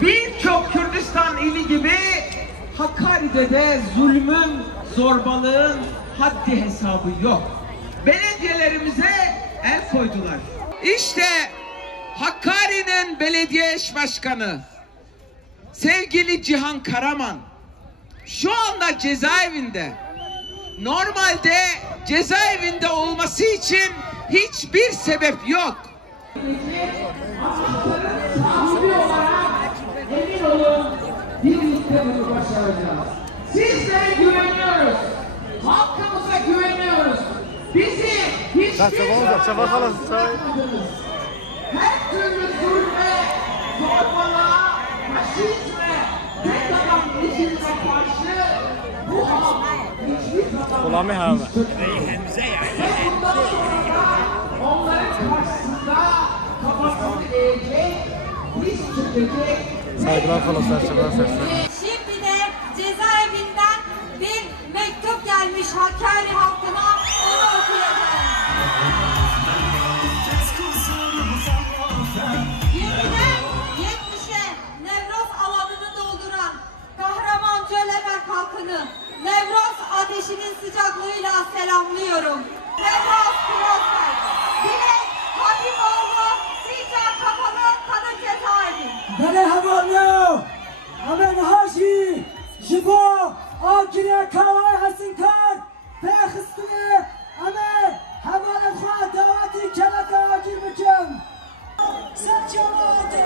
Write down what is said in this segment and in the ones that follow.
Birçok Kürdistan ili gibi Hakkari'de de zulmün, zorbalığın haddi hesabı yok. Belediyelerimize el koydular. İşte Hakkari'nin belediye eş başkanı sevgili Cihan Karaman şu anda cezaevinde. Normalde cezaevinde olması için hiçbir sebep yok. Emin olun, birlikte bunu başaracağız. Sizlere güveniyoruz. Halkımıza güveniyoruz. Bizi hiçbir zaman her türlü zulme, zorbalığa, faşizme, tek adam rejimine karşı bu halk hiçbir zaman ve bundan sonra onların karşısında kafasını eğecek, diz çökecek. Saygılar falan saçlar. Şimdi de cezaevinden bir mektup gelmiş Hakkari halkına, onu okuyacağım. 7'den 70'e Nevroz alanını dolduran kahraman Cölebek halkını Nevroz ateşinin sıcaklığıyla selamlıyorum. Nevroz Prosper, Dilek Habiboğlu, Sincan Kapalı Kadın Cezaevi. Bele havanı, amen haji, jibo, akire kavay hasinkan, peyxistine, amen havanı khua davati kelaka agir bikin. Sen cemaati,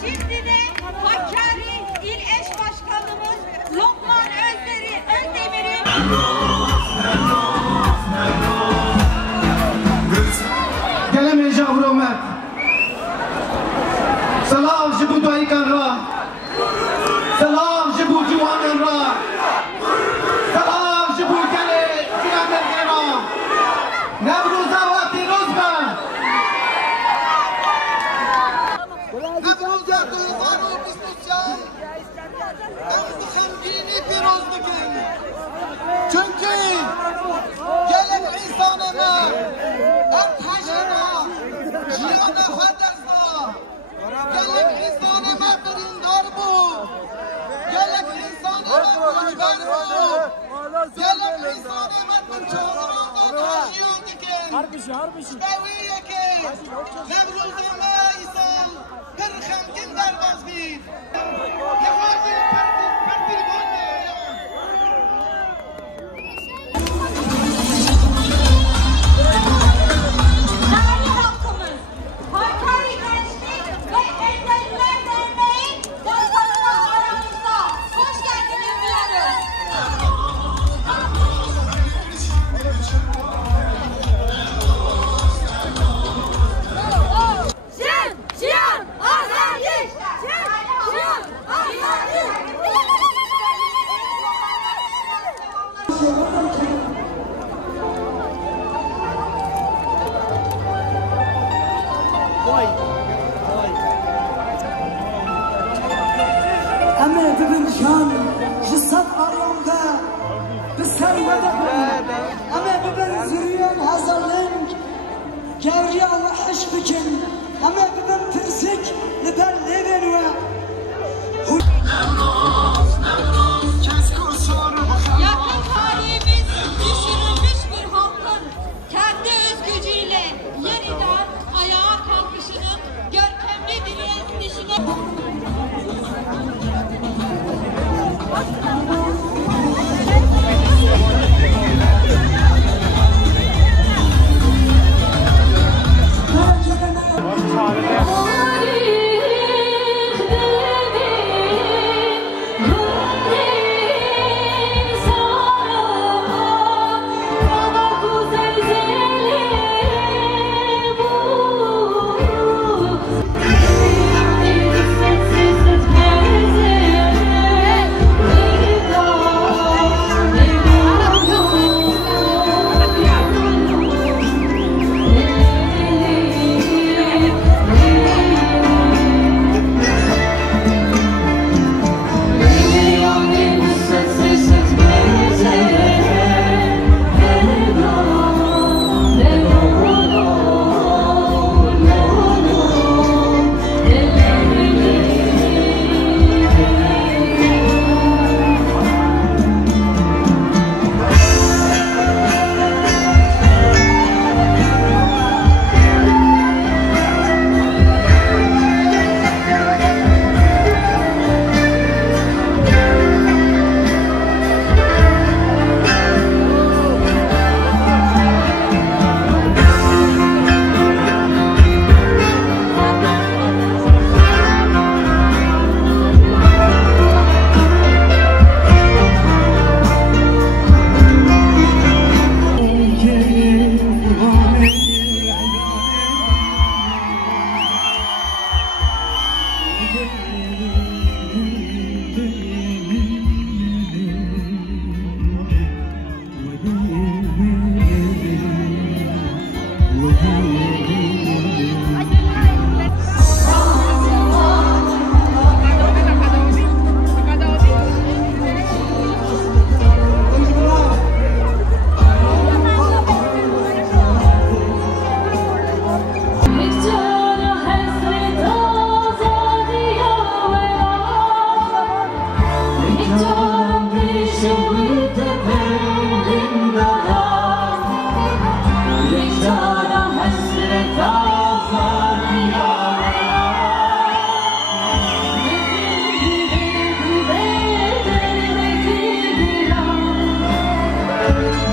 Şimdi de Hakkari İl Eş Başkanımız Lokman Özdemir'i gelemeyeceğim Romer. Salam jibu dayıkan ra. Salam jibu civanan ra. Salam jibu gele civanan ra. Nevruza ve Pirozba. Nevruza duyular o biznescan. Nevruza dini Pirozba'kin. Çünkü gelin insanıma, ertaşına, cihana hadesna. Gelin insanıma kırındar bu. Gelin insan شباوية كي نمروز ما يصل كرخم كندر بازبيد يوازي بارتي البني Değerli halkımız, Hakkari Gençlik ve Engelliler Derneği başkanı aramızda. Hoş geldiniz diyoruz. Şiyan, Azerbaycan! Şiyan, Azerbaycan! Ama bugün şan, jisat aryonda, biz servede ama bugün zürriyen hazırlığın, gevriya ve aşk bikin, ama bugün pirsik, liber leven ve Yakın tarihimiz düşürülmüş bir halkın kendi özgücüyle yeniden ayağa kalkışının görkemli bir resmişine...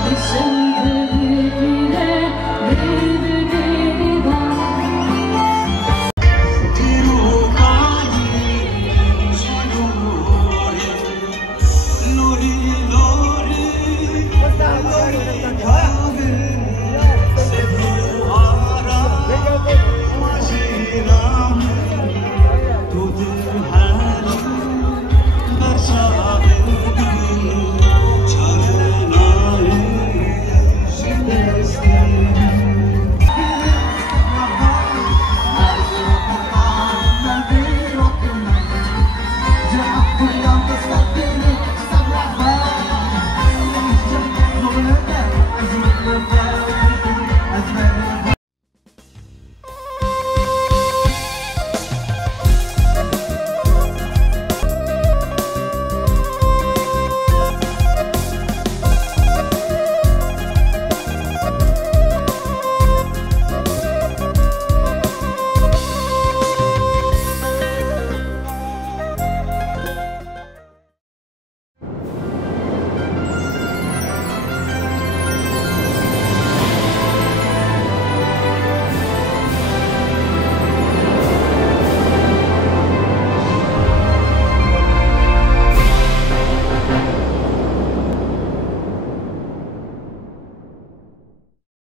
Listen